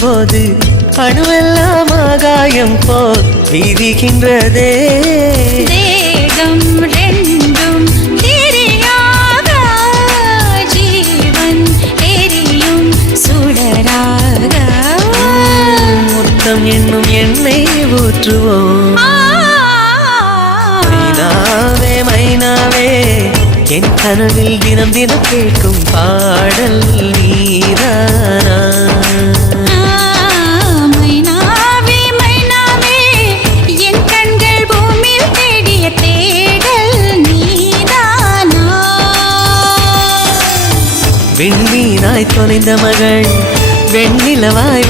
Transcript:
போது அணுவெல்லாம் ஆகாயம் போல் விரிகின்றதே. தேகம் ரெண்டும் தெரியாத ஜீவன் எரியும் சுடராக. முத்தம் என்னும் எண்ணெய் ஊற்றுவோம். மைனாவே மைனாவே என் கனவில் தினம் தினம் கேட்கும் பாடல் நீதானா? மைனாவே மைனாவே என் கண்கள் பூமியில் தேடிய தேடல் நீதானா? விண்மீனாய் தொலைந்த மகள் வெண்ணிலவாய்